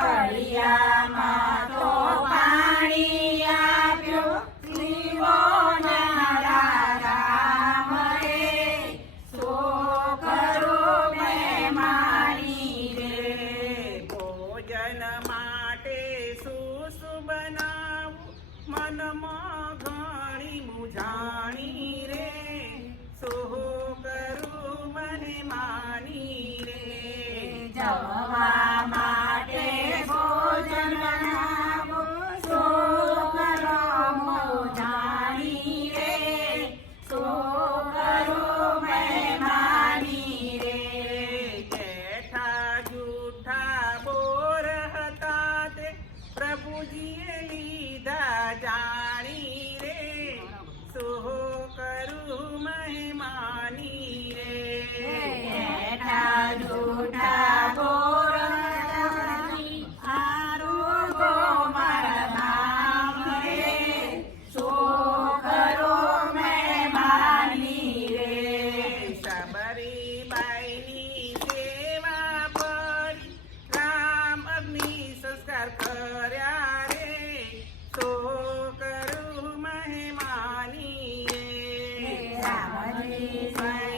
પડિયામાં તો પાણી આપ્યો શિવો રામ રે છોકરો મહેમાની રે. ભોજન માટે શું શું બનાવું. મનમાં ઘણી મુજાણી રે. સો કરું મને માની રે. Yeah. Bye.